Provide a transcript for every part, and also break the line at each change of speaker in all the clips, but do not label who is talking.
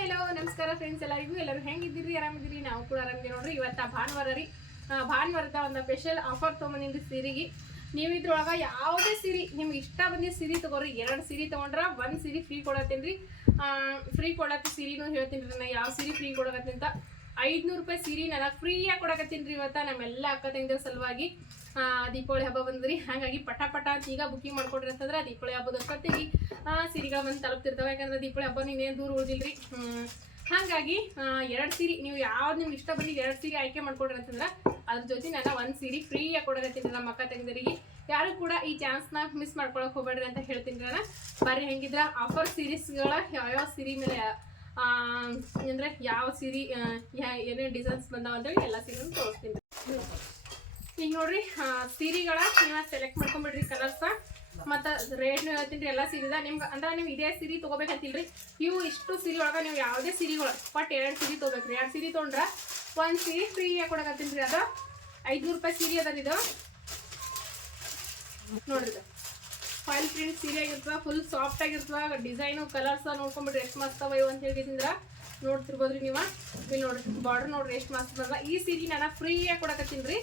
Hello ನಮಸ್ಕಾರ friends ಎಲ್ಲರಿಗೂ? ಎಲ್ಲರೂ ಹೆಂಗಿದ್ದೀರಿ? ಆರಾಮಿದ್ದೀರಿ? ನಾವು ಕೂಡ ಆರಾಮಿದ್ದೀವಿ ನೋಡ್ರಿ. ಇವತ್ತು ಭಾನುವಾರ ರೀ. ಭಾನುವಾರದ ಒಂದು ಸ್ಪೆಷಲ್ ಆಫರ್ ತೊಗೊಂಡಿದ್ದು ಸೀರೆಗೆ. ನೀವು ಇದ್ರೊಳಗೆ ಯಾವುದೇ ಸೀರೆ, ನಿಮ್ಗೆ ಇಷ್ಟ ಬಂದಿದ್ದ ಸೀರೆ ತಗೋರಿ. ಎರಡು ಸೀರೆ ತೊಗೊಂಡ್ರೆ ಒಂದು ಸೀರೆ ಫ್ರೀ ಕೊಡತ್ತೀನಿ ರೀ. ಫ್ರೀ ಕೊಡತ್ತೆ ಸೀರೆನೂ ಹೇಳ್ತೀನಿ ರೀ ನಾನು ಯಾವ ಸೀರೆ ಫ್ರೀ ಕೊಡಕತ್ತಿಂತ ಐದ್ನೂರು ರೂಪಾಯಿ ಸೀರೆ ನನಗೆ ಫ್ರೀಯಾಗಿ ಕೊಡಕತ್ತೀನಿ ರೀ ಇವತ್ತು ನಮ್ಮೆಲ್ಲ ಅಕ್ಕ ಸಲುವಾಗಿ. ದೀಪಾವಳಿ ಹಬ್ಬ ಬಂದ್ರಿ. ಹಾಗಾಗಿ ಪಟ ಪಟ ಅಂತ ಈಗ ಬುಕ್ಕಿಂಗ್ ಮಾಡ್ಕೊಡ್ರಿ ಅಂತಂದ್ರೆ ದೀಪಾವಳಿ ಹಬ್ಬದ ಅಷ್ಟೊತ್ತಿಗೆ ಸೀರೆಗಳು ಬಂದು ತಲುಪ್ತಿರ್ತಾವೆ. ಯಾಕಂದ್ರೆ ದೀಪಾವಳಿ ಹಬ್ಬ ಇನ್ನೇನು ದೂರ ಉಳಿದಿಲ್ರಿ. ಹಾಗಾಗಿ ಎರಡು ಸೀರೆ, ನೀವು ಯಾವ್ದು ನಿಮ್ಗೆ ಇಷ್ಟ ಬಂದಿದ್ದು ಎರಡು ಸೀರೆ ಆಯ್ಕೆ ಮಾಡ್ಕೊಡ್ರಿ ಅಂತಂದ್ರೆ ಅದ್ರ ಜೊತೆ ನಾನು ಒಂದು ಸೀರೆ ಫ್ರೀಯಾಗಿ ಕೊಡಕತ್ತೀನಿ ನಮ್ಮ ಅಕ್ಕ ತಂಗಿದರಿಗೆ. ಯಾರು ಕೂಡ ಈ ಚಾನ್ಸ್ನ ಮಿಸ್ ಮಾಡ್ಕೊಳಕ್ ಹೋಗ್ಬೇಡ್ರಿ ಅಂತ ಹೇಳ್ತೀನಿ ನಾನು ಬರ್ರಿ ಹೆಂಗಿದ್ರೆ? ಆಫರ್ ಸೀರೀಸ್ಗಳ ಯಾವ್ಯಾವ ಸೀರೆ ಮೇಲೆ ಅಂದ್ರೆ ಯಾವ ಸೀರೆ ಏನೇನು ಡಿಸೈನ್ಸ್ ಬಂದಾವ ಅಂತೇಳಿ ಎಲ್ಲ ಸೀರೆನೂ ತೋರಿಸ್ತೀನಿ ಈಗ ನೋಡ್ರಿ ಸೀರೆಗಳ ನೀವು ಸೆಲೆಕ್ಟ್ ಮಾಡ್ಕೊಂಬಿಡ್ರಿ ಕಲರ್ಸ ಮತ್ತು ರೇಟ್ನು ಹೇಳ್ತೀನಿ ಎಲ್ಲ ಸೀರೆದ. ನಿಮ್ಗೆ ಅಂದ್ರೆ ನೀವು ಇದೇ ಸೀರೆ ತೊಗೋಬೇಕಂತಿಲ್ರಿ. ಇವು ಇಷ್ಟು ಸೀರೆ ಒಳಗೆ ನೀವು ಯಾವುದೇ ಸೀರೆಗಳು, ಒಟ್ಟು ಎರಡು ಸೀರೆ ತೊಗೋಬೇಕ್ರಿ. ಎರಡು ಸೀರೆ ತೊಗೊಂಡ್ರೆ ಒಂದು ಸೀರೆ ಫ್ರೀಯಾಗಿ ಕೊಡಕತ್ತೀನಿ ರೀ ಅದು. ಐದುನೂರು ರೂಪಾಯಿ ಸೀರೆ ಅದ ಇದು. ನೋಡ್ರಿ ಫೈಲ್ ಪ್ರಿಂಟ್ ಸೀರೆ ಆಗಿರ್ತದ ಫುಲ್ ಸಾಫ್ಟ್ ಆಗಿರ್ತದ ಡಿಸೈನು ಕಲರ್ಸ್ ನೋಡ್ಕೊಂಬಿಡ್ರಿ ಎಷ್ಟು ಮಸ್ತ್ ಅವ ಅಂತ ಹೇಳಿದ್ರೆ ನೋಡ್ತಿರ್ಬೋದ್ರಿ ನೀವು. ಇಲ್ಲಿ ನೋಡ್ರಿ ಬಾರ್ಡರ್ ನೋಡ್ರಿ ಎಷ್ಟು ಮಸ್ತ್ ಬರಲ್ಲ ಈ ಸೀರೆ ನಾನು ಫ್ರೀಯಾಗಿ ಕೊಡಕತ್ತೀನಿ ರೀ.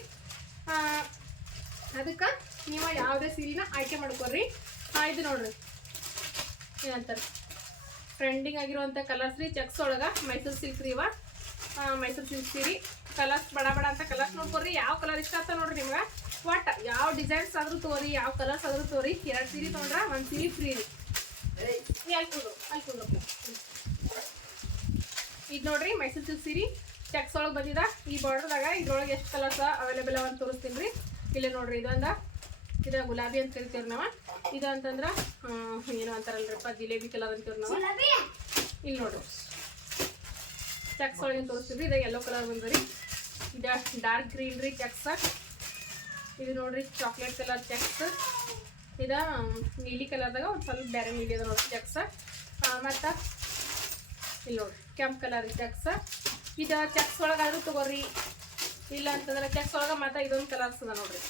ಅದಕ್ಕೆ ನೀವು ಯಾವುದೇ ಸೀರೆನ ಆಯ್ಕೆ ಮಾಡ್ಕೊಳ್ರಿ. ಇದು ನೋಡ್ರಿ. ಏನಂತಾರೆ? ಟ್ರೆಂಡಿಂಗ್ ಆಗಿರುವಂಥ ಕಲರ್ಸ್ ರೀ ಚೆಕ್ಸ್ ಒಳಗೆ ಮೈಸೂರು ಸಿಲ್ಕ್ ರೀ ಇವ. ಮೈಸೂರು ಸಿಲ್ಕ್ ಸೀರೆ. ಕಲರ್ಸ್ ಬಡ ಬಡ ಅಂತ ಕಲರ್ಸ್ ನೋಡ್ಕೊರಿ ಯಾವ ಕಲರ್ ಇಷ್ಟ ಅಂತ ನೋಡ್ರಿ ನಿಮ್ಗೆ. ಒಟ್ಟು ಯಾವ ಡಿಸೈನ್ಸ್ ಆದ್ರೂ ತೋರಿ, ಯಾವ ಕಲರ್ಸ್ ಆದರೂ ತೋರಿ, ಎರಡು ಸೀರೆ ತೊಗೊಂಡ್ರೆ ಒಂದು ಸೀರೆ ಫ್ರೀ ರೀ. ಅಲ್ಲಿ ಕೂಡು ಅಲ್ಲಿ ಇದು ನೋಡ್ರಿ ಮೈಸೂರು ಸಿಲ್ಕ್ ಸೀರೆ. ಚೆಕ್ಸ್ ಒಳಗೆ ಬಂದಿದ್ದ ಈ ಬಾರ್ಡರ್ದಾಗ ಇದ್ರೊಳಗೆ ಎಷ್ಟು ಕಲರ್ಸ್ ಅವೈಲೇಬಲ್ ಅವ ಅಂತ ತೋರಿಸ್ತೀನಿ ರೀ. ಇಲ್ಲೇ ನೋಡ್ರಿ ಇದೊಂದ ಇದು ಗುಲಾಬಿ ಅಂತ ಕರಿತೀವ್ರಿ ನಾವು. ಇದು ಅಂತಂದ್ರೆ ಏನೋ ಏನು ಅಂತಾರಲ್ರಪ್ಪ ಜಿಲೇಬಿ ಕಲರ್ ಅಂತೀವ್ರಿ ನಾವು. ಇಲ್ಲಿ ನೋಡ್ರಿ. ಚೆಕ್ಸ್ ಒಳಗೆ ತೋರಿಸ್ತೀವಿ ಇದು ಯೆಲ್ಲೋ ಕಲರ್ ಬಂದ್ರಿ ಇದು ಡಾರ್ಕ್ ಗ್ರೀನ್ ರೀ ಚೆಕ್ಸ್ ಇದು ನೋಡ್ರಿ ಚಾಕ್ಲೇಟ್ ಕಲರ್ ಚೆಕ್ಸ್ ಇದು ನೀಲಿ ಕಲರ್ದಾಗ ಒಂದು ಸ್ವಲ್ಪ ಬೇರೆ ನೀಲಿ ಅದ ನೋಡ್ರಿ ಚೆಕ್ಸ್ ಮತ್ತು ಇಲ್ಲಿ ನೋಡ್ರಿ ಕೆಂಪು ಕಲರ್ ಚೆಕ್ಸ್ ಇದು ಚೆಕ್ಸ್ ಒಳಗಾದ್ರೂ ತಗೋರಿ. ಇಲ್ಲ ಅಂತಂದ್ರೆ ಚೆಕ್ಸ್ ಒಳಗೆ ಮತ್ತೆ ಇದೊಂದು ಕಲರ್ಸ್ ಅದ ನೋಡ್ರಿ.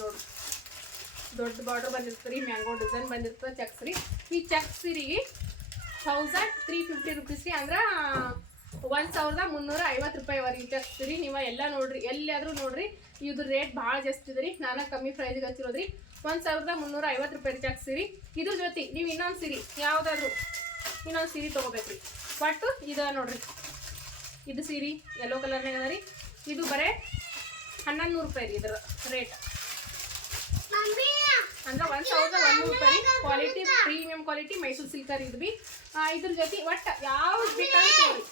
ನೋಡ್ರಿ ದೊಡ್ಡ ಬಾರ್ಡರ್ ಬಂದಿರ್ತದೆ ರೀ ಮ್ಯಾಂಗೋ ಡಿಸೈನ್ ಬಂದಿರ್ತದೆ ಚೆಕ್ಸ್ ರೀ. ಈ ಚೆಕ್ಸ್ ಸೀರೆಗೆ ಥೌಸಂಡ್ ತ್ರೀ ಫಿಫ್ಟಿ ರುಪೀಸ್ ರೀ. ಅಂದ್ರೆ ಒಂದು ಸಾವಿರದ ಮುನ್ನೂರ ಐವತ್ತು ರೂಪಾಯಿ ಅವ್ರಿ ಚೆಕ್ಸ್ ರೀ. ನೀವು ಎಲ್ಲ ನೋಡ್ರಿ, ಎಲ್ಲಿಯಾದ್ರೂ ನೋಡ್ರಿ. ಇದ್ರ ರೇಟ್ ಭಾಳ ಜಾಸ್ತಿ ಇದೆ ರೀ. ನಾನು ಕಮ್ಮಿ ಪ್ರೈಸ್ಗೆ ಹಚ್ಚಿರೋದ್ರಿ. ಒಂದು ಸಾವಿರದ ಮುನ್ನೂರ ಐವತ್ತು ರೂಪಾಯಿ ಚೆಕ್ ಸೀರಿ ಇದ್ರ ಜೊತೆ ನೀವು ಇನ್ನೊಂದು ಸೀರೆ ಯಾವುದಾದ್ರು ಇನ್ನೊಂದು ಸೀರೆ ತೊಗೋಬೇಕ್ರಿ. ಒಟ್ಟು ಇದು ನೋಡ್ರಿ. ಇದು ಸೀರೆ ಯೆಲ್ಲೋ ಕಲರ್ನಾಗ ಅದ ರೀ. ಇದು ಬರೇ ಹನ್ನೊಂದು ನೂರು ರೂಪಾಯಿ ರೀ ಇದ್ರ ರೇಟ್ ಅಂದ್ರೆ ಒಂದ್ ಸಾವಿರದ ಒಂದೂರು ರೂಪಾಯಿ ಕ್ವಾಲಿಟಿ ಪ್ರೀಮಿಯಂ ಕ್ವಾಲಿಟಿ ಮೈಸೂರು ಸಿಲ್ಕರ್ ಇದು ಬಿ ಇದ್ರ ಜೊತೆ ಒಟ್ಟು ಯಾವ ಬೇಕಾದ್ರೂ ತಗೋರಿ.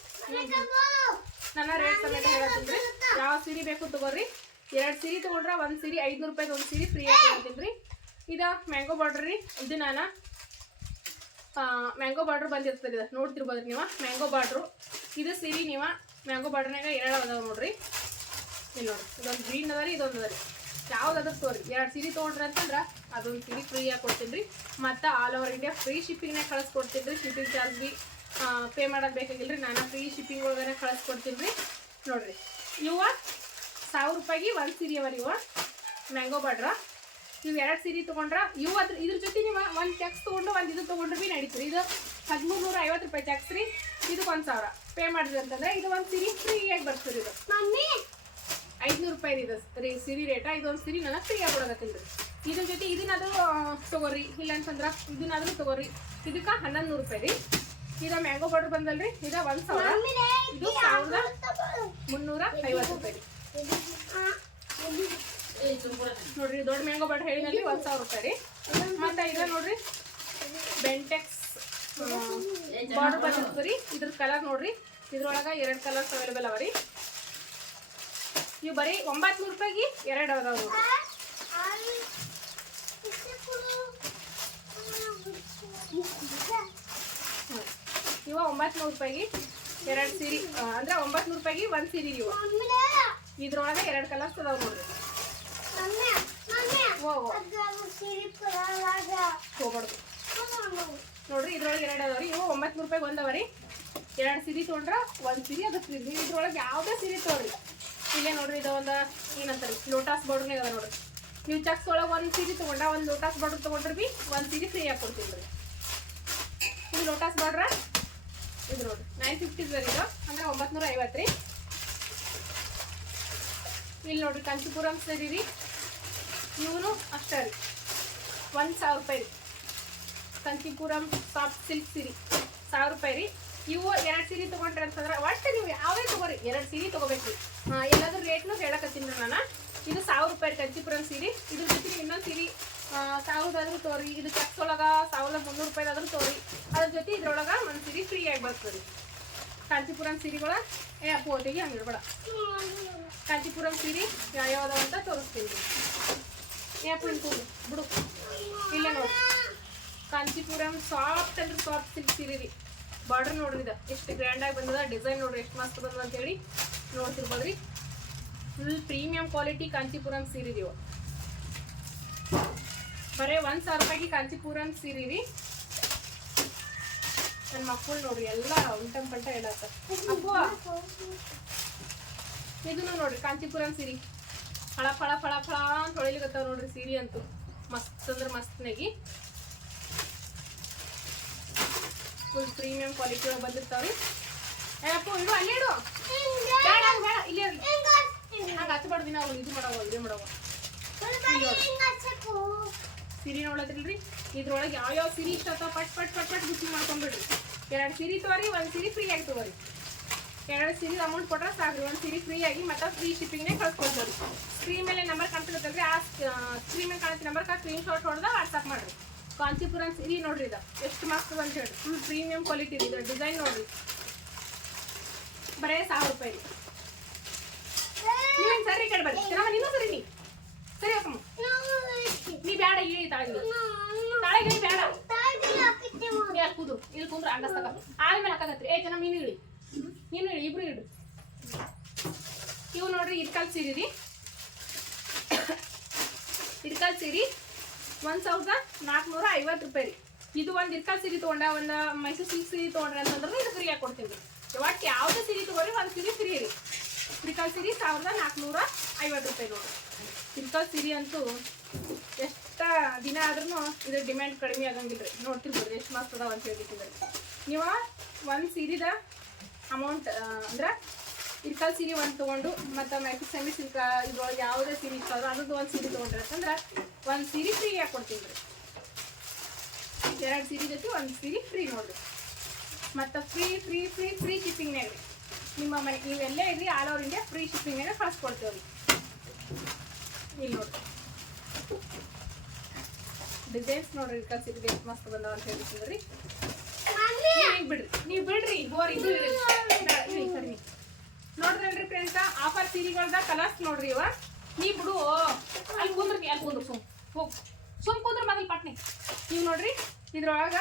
ನನ್ನ ರೇಟ್ ಸಮೇತ ಹೇಳತ್ತೀನಿ ಯಾವ ಸೀರೆ ಬೇಕು ತಗೋರಿ. ಎರಡು ಸೀರೆ ತಗೊಂಡ್ರೆ ಒಂದು ಸೀರೆ ಐದುನೂರು ರೂಪಾಯಿ ಒಂದು ಸೀರೆ ಫ್ರೀ ಆಗಿ ಹೇಳ್ತೀನಿ ರೀ. ಇದು ಮ್ಯಾಂಗೋ ಬಾರ್ಡರ್ ರೀ. ಇದು ನಾನು ಮ್ಯಾಂಗೋ ಬಾರ್ಡ್ರ್ ಬಂದಿರ್ತದೆ ಇದು. ನೋಡ್ತಿರ್ಬೋದ್ರಿ ನೀವು? ಮ್ಯಾಂಗೋ ಬಾರ್ಡ್ರು ಇದು ಸಿರಿ ನೀವು? ಮ್ಯಾಂಗೋ ಬಾರ್ಡ್ರ್ನಾಗ ಎರಡು ಅದಾವ ನೋಡ್ರಿ. ಇಲ್ಲಿ ನೋಡ್ರಿ. ಇದೊಂದು ಗ್ರೀನ್ ಅದ ರೀ, ಇದೊಂದು ಅದ ರೀ. ಯಾವ್ದಾದ್ರು ತೋರಿ. ಎರಡು ಸೀರೆ ತೊಗೊಂಡ್ರಿ ಅಂತಂದ್ರೆ ಅದೊಂದು ಸೀರೆ ಆಗಿ ಕೊಡ್ತೀನಿ ರೀ. ಮತ್ತು ಆಲ್ ಓವರ್ ಇಂಡಿಯಾ ಫ್ರೀ ಶಿಪ್ಪಿಂಗ್ನಾಗ ಕಳಿಸ್ಕೊಡ್ತೀನಿ ರೀ. ಶಿಪ್ಪಿಂಗ್ ಚಾರ್ಜ್ ಬಿ ಪೇ ಮಾಡೋದು ಬೇಕಾಗಿಲ್ಲ ರೀ. ನಾನು ಫ್ರೀ ಶಿಪ್ಪಿಂಗ್ ಒಳಗನೆ ಕಳಿಸ್ಕೊಡ್ತೀನಿ ರೀ. ನೋಡಿರಿ. ಇವ ಸಾವಿರ ರೂಪಾಯಿಗೆ ಒಂದು ಸೀರೆ ಅವ ರೀ ಇವ. ಮ್ಯಾಂಗೋ ಬಾರ್ಡ್ರ ನೀವು ಎರಡು ಸೀರೆ ತೊಗೊಂಡ್ರೆ ಇವು ಅದ್ರ ಇದ್ರ ಜೊತೆ ನೀವು ಒಂದು ಚೆಕ್ಸ್ ತೊಗೊಂಡು ಒಂದು ಇದು ತೊಗೊಂಡ್ರೆ ಭೀ ನಡೀತೀರಿ. ಇದು ಹದಿಮೂರು ನೂರ ಐವತ್ತು ರೂಪಾಯಿ ಚೆಕ್ಸ್ ರೀ. ಇದಕ್ಕೆ ಒಂದು ಸಾವಿರ. ಪೇ ಮಾಡಿದ್ರಿ ಅಂತಂದ್ರೆ ಇದು ಒಂದು ಸೀರೆ ಫ್ರೀಯಾಗಿ ಬರ್ತದೆ ಇದು. ಐದುನೂರು ರೂಪಾಯಿ ರೀ ಇದು ರೀ ಸೀರೆ ರೇಟಾ ಇದೊಂದು ಸೀರೆ ನನಗೆ ಫ್ರೀಯಾಗಿ ಕೊಡೋದಕ್ಕಿಲ್ಲ ರೀ ಇದ್ರ ಜೊತೆ ಇದನ್ನಾದರೂ ತೊಗೋರಿ. ಇಲ್ಲ ಅಂತಂದ್ರೆ ಇದನ್ನಾದರೂ ತೊಗೋರಿ. ಇದಕ್ಕೆ ಹನ್ನೊಂದು ನೂರು ರೂಪಾಯಿ ರೀ. ಇದು ಮ್ಯಾಂಗೋ ಬಾರ್ಡರ್ ಬಂದಲ್ರಿ. ಇದು ಒಂದು ಸಾವಿರ. ಇದು ಸಾವಿರದ ಮುನ್ನೂರ ಐವತ್ತು ರೂಪಾಯಿ ರೀ. ನೋಡ್ರಿ, ದೊಡ್ಡ ಮ್ಯಾಂಗೋ ಬಟ್ ಹೇಳಿನಲ್ಲಿ ಒಂದು ಸಾವಿರ ರೂಪಾಯಿ ರೀ. ಮತ್ತು ಇದು ನೋಡ್ರಿ ಬೆಂಟೆಕ್ಸ್ ಬಾರ್ಡರ್ ಬಂದಿರ್ತದೆ ರೀ. ಇದ್ರ ಕಲರ್ ನೋಡ್ರಿ, ಇದ್ರೊಳಗೆ ಎರಡು ಕಲರ್ಸ್ ಅವೈಲೇಬಲ್ ಅವ ರೀ. ಇವು ಬರೀ ಒಂಬತ್ತು ನೂರು ರೂಪಾಯಿಗೆ ಎರಡು ಅದಾವ. ಇವ ಒಂಬತ್ತು ನೂರು ರೂಪಾಯಿಗೆ ಎರಡು ಸೀರೆ ಅಂದ್ರೆ ಒಂಬತ್ತು ನೂರು ರೂಪಾಯಿಗೆ ಒಂದು ಸೀರೆ ಇವು. ಇದ್ರೊಳಗೆ ಎರಡು ಕಲರ್ಸ್ ಅದಾವ ನೋಡ್ರಿ. ನೋಡ್ರಿ, ಇದ್ರೊಳಗೆ ಎರಡು ಅದಾವ ರೀ ಇವು ಒಂಬತ್ತು ರೂಪಾಯಿಗೆ ಒಂದು ಅವ ರೀ ಎರಡು ಸೀರೆ ತೊಗೊಂಡ್ರ ಒಂದು ಸೀರೆ ಅದು ಸಿರಿ. ಇದ್ರೊಳಗೆ ಯಾವುದೇ ಸೀರೆ ತೊಗೊಳ್ರಿ. ಇಲ್ಲೇ ನೋಡ್ರಿ, ಇದು ಒಂದು ಏನಂತಾರೆ, ಲೋಟಾಸ್ ಬಾರ್ಡ್ರ್ನಾಗ ಅದ ನೋಡ್ರಿ. ನೀವು ಚಕ್ಸ್ ಒಳಗೆ ಒಂದು ಸಿರಿ ತೊಗೊಂಡ ಒಂದು ಲೋಟಾಸ್ ಬಾರ್ಡ್ರ್ ತೊಗೊಂಡ್ರೆ ಬಿ ಒಂದು ಸೀರೆ ಫ್ರೀ ಆಗಿ ಕೊಡ್ತೀನಿ ರೀ ಇದು ಲೋಟಾಸ್ ಬಾರ್ಡ್ರ? ನೈನ್ ಫಿಫ್ಟಿ ಸರ್ ಇದು. ಅಂದ್ರೆ ಒಂಬತ್ನೂರ ಐವತ್ತು ರೀ. ಇಲ್ಲಿ ನೋಡ್ರಿ, ಕಂಚಿಪುರಂ ಸರಿ ರೀ. ಇವನು ಅಷ್ಟೇ ರೀ. ಒಂದು ಸಾವಿರ ರೂಪಾಯಿ ರೀ. ಕಂಚಿಪುರಂ ಸಾಫ್ಟ್ ಸಿಲ್ಕ್ ಸೀರೆ. ಸಾವಿರ ರೂಪಾಯಿ ರೀ. ಇವು ಎರಡು ಸೀರೆ ತೊಗೊಂಡ್ರೆ ಅಂತಂದ್ರೆ ಒಟ್ಟು ನೀವು ಯಾವೇ ತೊಗೋರಿ. ಎರಡು ಸೀರೆ ತೊಗೋಬೇಕು ರೀ. ಎಲ್ಲಾದ್ರೂ ರೇಟ್ನು ಹೇಳಕತ್ತೀನಿ ನಾನು ಇದು ಸಾವಿರ ರೂಪಾಯಿ ರೀ ಸಿರಿ. ಇದ್ರ ಜೊತೆ ಇನ್ನೊಂದು ಸೀರೆ ಸಾವಿರದಾದ್ರೂ ತೋರಿ ಇದು ಚೆಕ್ಸ್ ಒಳಗ ಸಾವಿರದ ಮುನ್ನೂರು ರೂಪಾಯಿದಾದ್ರೂ ತೋರಿ ಅದ್ರ ಜೊತೆ ಇದ್ರೊಳಗೆ ಒಂದು ಸೀರೆ ಫ್ರೀಯಾಗಿ ಬರ್ತದೆ ಕಾಂಚೀಪುರಂ ಸೀರೆಗಳ, ಏ ಪೋಟಿಗೆ ಹಂಗೆ ಇಡ್ಬೇಡ. ಕಾಂಚೀಪುರಂ ಸೀರೆ ಯಾವ್ಯಾವ ಅಂತ ತೋರಿಸ್ತೀನಿ. ರೀ ಬಿಡು. ಇಲ್ಲ ನೋಡಿ. ಕಾಂಚಿಪುರಂ ಸಾಫ್ಟ್ ಅಂದ್ರೆ ಸಾಫ್ಟ್ ಸಿಲ್ಕ್ ಸೀರೆ ರೀ ಬಾರ್ಡರ್ ನೋಡ್ರಿ ಇದ. ಎಷ್ಟು ಗ್ರ್ಯಾಂಡ್ ಆಗಿ ಬಂದದ ಡಿಸೈನ್ ನೋಡ್ರಿ, ಎಷ್ಟು ಮಸ್ತ್ ಬಂದದ ಅಂತೇಳಿ ನೋಡ್ತಿರ್ಬೋದ್ರಿ. ಫುಲ್ ಪ್ರೀಮಿಯಂ ಕ್ವಾಲಿಟಿ ಕಾಂಚಿಪುರಂ ಸೀರೆ ರೀ ಬರೇ ಒಂದ್ ಸಾವಿರ ರೂಪಾಯಿಗೆ ಕಾಂಚಿಪುರಂ ಸೀರೆ ರೀ ನನ್ನ ಮಕ್ಕಳು ನೋಡ್ರಿ, ಎಲ್ಲ ಉಂಟಂ ಪಂಟ ಹೇಳತ್ತ ಇದನ್ನು ನೋಡ್ರಿ, ಕಾಂಚಿಪುರಂ ಸೀರೆ. ಫಳ ಫಳ ಫಳ ಫಳ ಅಂತ ಹೊಳಿಲಿಕತ್ತಾವ ನೋಡ್ರಿ ಸೀರೆ ಅಂತೂ. ಮಸ್ತ್ ಅಂದ್ರೆ ಮಸ್ತ್ ನೆಗಿ ಫುಲ್ ಪ್ರೀಮಿಯಂ ಕ್ವಾಲಿಟಿ ಒಳಗೆ ಬಂದಿರ್ತಾವ್ರಿ. ಏನಪ್ಪ ಇಡು, ಅಲ್ಲೇ ಇಡು. ಬೇಡ ಬೇಡ ಇಲ್ಲೇ ಹಂಗೆ ಹಚ್ಚಬಾರ್ದು ನಾವು ಇದು ಮಾಡವ ಇದು ಮಾಡವ ಸೀರೆ ನೋಡತ್ರಿಲ್ರಿ ಇದ್ರೊಳಗೆ ಯಾವ್ಯಾವ ಸೀರೆ ಇಷ್ಟ ಪಟ್ ಪಟ್ ಪಟ್ ಪಟ್ ಬುಕ್ಕಿಂಗ್ ಮಾಡ್ಕೊಂಡ್ಬಿಡ್ರಿ ಎರಡು ಸಿರಿ ತೋರಿ, ಒಂದು ಸೀರೆ ಫ್ರೀ ಆಗಿ ತಗೋರಿ. ಎರಡು ಸೀರೆ ಅಮೌಂಟ್ ಕೊಟ್ರೆ ಸಾಕು. ಒಂದು ಸೀರೆ ಫ್ರೀ ಆಗಿ ಮತ್ತೆ ಫ್ರೀ ಶಿಪ್ಪಿಂಗ್ನೇ ಕಳ್ಸ್ಕೊಡ್ತೀವಿ ಸ್ಕ್ರೀನ್ ಮೇಲೆ ನಂಬರ್ ಕಾಣ್ತಿರುತ್ತಲ್ರಿ ಆ ಸ್ಕ್ರೀನ್ ಮೇಲೆ ಕಾಣ್ತಿ ಕಾ ಸ್ಕ್ರೀನ್ ಶಾಟ್ ಹೊಡೆದ ವಾಟ್ಸಪ್ ಮಾಡಿರಿ. ಕಾಂಚಿಪುರಂ ಸೀರೆ ನೋಡ್ರಿ ಇದು. ಎಷ್ಟು ಮಸ್ತ್ ಅಂತ ಹೇಳಿ. ಫುಲ್ ಪ್ರೀಮಿಯಂ ಕ್ವಾಲಿಟಿ ಇದು ಡಿಸೈನ್ ನೋಡ್ರಿ. ಬರೇ ಸಾವಿರ ರೂಪಾಯಿ ನೀವೇನು ಸರಿ ಈ ಕಡೆ ಬರ್ರಿ. ಚೆನ್ನಾಗಿ ನೀನು ಸರಿ ನೀ. ಸರಿ ಅಕ್ಕಮ್ಮ ನೀ ಬೇಡ ಇಳಿ ತಾಳಿ ತಾಳಗಿ ಬೇಡ ಇಲ್ಲಿ ಕುಂದ್ರ. ಅಂಡಸ್ತಕ ಆಮೇಲೆ ಹಾಕಾಗತ್ರಿ ಏ ಚೆನ್ನಾಗಿ ನೀನು ಇಳಿ ನೀನು ಇಬ್ರು ಇಡ್ರಿ ಇವು ನೋಡ್ರಿ ಇಟ್ಕಲ್ ಸೀರೆ ರೀ ಇರ್ಕಲ್ ಸೀರೆ ಒಂದು ಸಾವಿರದ ನಾಲ್ಕುನೂರ ಐವತ್ತು ರೂಪಾಯಿ ರೀ. ಇದು ಒಂದು ಇದ್ಕಲ್ ಸೀರೆ ತೊಗೊಂಡ, ಒಂದು ಮೈಸೂರು ಸಿಲ್ಕ್ ಸೀರೆ ತೊಗೊಂಡ್ರೆ ಅಂತಂದ್ರೆ ಇದು ಫ್ರೀಯಾಗಿ ಕೊಡ್ತೀನಿ ರೀ. ಒಟ್ಟು ಯಾವುದೇ ಸೀರೆ ತೊಗೊಳ್ರಿ ಒಂದು ಸೀರೆ ಫ್ರೀ ರೀ. ಇಟ್ಕಲ್ ಸೀರೆ ಸಾವಿರದ ನಾಲ್ಕುನೂರ ಐವತ್ತು ರೂಪಾಯಿ ನೋಡ್ರಿ. ಇಟ್ಕಲ್ ಸೀರೆ ಅಂತೂ ಎಷ್ಟ ದಿನ ಆದ್ರೂ ಇದ್ರ ಡಿಮ್ಯಾಂಡ್ ಕಡಿಮೆ ಆಗಂಗಿಲ್ಲ ರೀ. ನೋಡ್ತಿರ್ಬೋದು, ಎಷ್ಟು ಮಸ್ತ್ ಅದಾವ ಅಂತ ಹೇಳಿ ನೀವು ಒಂದು ಸೀರೆದ ಅಮೌಂಟ್ ಅಂದ್ರೆ ಇರ್ಕಲ್ ಸೀರೆ ಒಂದು ತೊಗೊಂಡು ಮತ್ತು ಮ್ಯಾಕಿ ಸೆಮಿ ಸಿಲ್ಕ ಇದ್ರೊಳಗೆ ಯಾವುದೇ ಸೀರೆ ಇತ್ತು ಅದೊಂದು ಅದ್ರದ್ದು ಒಂದು ಸೀರೆ ತೊಗೊಂಡ್ರೆ ಅಂತಂದ್ರೆ ಒಂದು ಸೀರೆ ಫ್ರೀ ಯಾಕೆ ಕೊಡ್ತೀನಿ ರೀ. ಎರಡು ಸೀರೆ ಜೊತೆ ಒಂದು ಸೀರೆ ಫ್ರೀ ನೋಡ್ರಿ. ಮತ್ತು ಫ್ರೀ ಫ್ರೀ ಫ್ರೀ ಫ್ರೀ ಶಿಪ್ಪಿಂಗ್ನಾಗ ರೀ ನಿಮ್ಮ ಮನೆ ನೀವೆಲ್ಲೇ ಇರ್ರಿ ಆಲ್ ಓವರ್ ಇಂಡಿಯಾ ಫ್ರೀ ಶಿಪ್ಪಿಂಗ್ನಾಗ ಕಳ್ಸ್ಕೊಡ್ತೇವೆ ರೀ. ಇಲ್ಲಿ ನೋಡ್ರಿ. ಡಿಸೈನ್ಸ್ ನೋಡ್ರಿ, ಇರ್ಕಲ್ ಸೀರೆ ಮಸ್ತ್ ಬಂದವ ಅಂತ ಹೇಳ್ತಿದ್ರಿ ನೀವು ಬಿಡ್ರಿ. ನೀವು ಬಿಡ್ರಿ ಬೋರ್ ಇದು ಸರಿ. ನೋಡಿದ್ರಲ್ರಿ ಫ್ರೆಂಡ್ಸ್ ಆಫರ್ ಸೀರೆಗಳ್ದ ಕಲರ್ಸ್ ನೋಡ್ರಿ ಇವ. ನೀ ಬಿಡು. ಅಲ್ಲಿ ಕುಂದ್ರಿ ಅಲ್ಲಿ ಕುಂದ್ರು, ಸುಮ್, ಹೋಗ್. ಸುಮ್ ಕುಂದ್ರ ಮಗಲ್ ಪಟ್ನಿ. ನೀವು ನೋಡ್ರಿ, ಇದ್ರೊಳಗ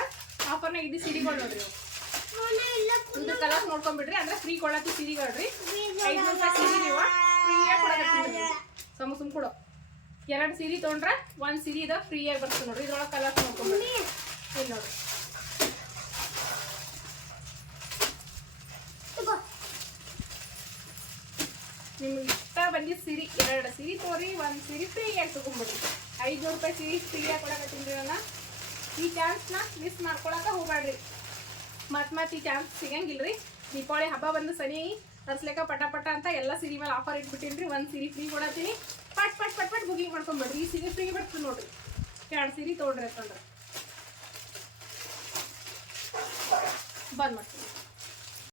ಆಫರ್ನಾಗ ಇದ್ದು ಸೀರೆಗಳು ನೋಡ್ರಿ ಇದ್ರ ಕಲರ್ಸ್ ನೋಡ್ಕೊಂಡ್ಬಿಡ್ರಿ ಅಂದ್ರೆ ಫ್ರೀ ಕೊಡತ್ತಿ ಸೀರೆಗಳ್ರಿ. ಐದು ರೂಪಾಯಿ ಸೀರೆ ನೀವು ಫ್ರೀಯಾಗಿ ಕೊಡಕತ್ತೀನಿ ಸಮ, ಸುಮ್ ಕೊಡು. ಎರಡು ಸೀರೆ ತೊಗೊಂಡ್ರೆ ಒಂದು ಸೀರೆ ಇದ ಫ್ರೀಯಾಗಿ ಬರ್ತದೆ ನೋಡ್ರಿ. ಇದ್ರೊಳಗೆ ಕಲರ್ಸ್ ನೋಡ್ಕೊಂಡ್ಬಿಡ್ರಿ ಇಲ್ಲಿ ನೋಡ್ರಿ. ನಿಮ್ಗೆ ಇಷ್ಟ ಬಂದಿದ್ದು ಸಿರಿ, ಎರಡು ಸಿರಿ ತೋರಿ, ಒಂದು ಸಿರಿ ಫ್ರೀಯಾಗಿ ತಗೊಂಡ್ಬಿಡ್ರಿ ಐದುನೂರು ರೂಪಾಯಿ ಸಿರಿ ಫ್ರೀಯಾಗಿ ಕೊಡಕತ್ತೀನಿ ನಾನು ಈ ಚಾನ್ಸ್ನ ಮಿಸ್ ಮಾಡ್ಕೊಳಕ್ಕೆ ಹೋಗ್ಬೇಡ್ರಿ ಮತ್ತೆ ಮತ್ತೆ ಈ ಚಾನ್ಸ್ ರೀ ದೀಪಾವಳಿ ಹಬ್ಬ ಬಂದು ಸನಿ ತರ್ಸ್ಲಿಕ್ಕೆ ಪಟ ಪಟ ಅಂತ ಎಲ್ಲ ಸಿರಿ ಮೇಲೆ ಆಫರ್ ಇಟ್ಬಿಟ್ಟಿನಿ ರೀ ಒಂದು ಸಿರಿ ಫ್ರೀ ಕೊಡತ್ತೀನಿ. ಪಟ್ ಪಟ್ ಪಟ್ ಪಟ್ ಬುಕಿಂಗ್ ಮಾಡ್ಕೊಂಬಿಡ್ರಿ ಈ ಸಿರಿ ಫ್ರೀ ಬರ್ತದೆ ನೋಡ್ರಿ. ಎರಡು ಸಿರಿ ತೊಗೊಂಡ್ರಿ ಅಂತಂದ್ರೆ. ಬಂದ್ ಮಾಡ್ತೀನಿ.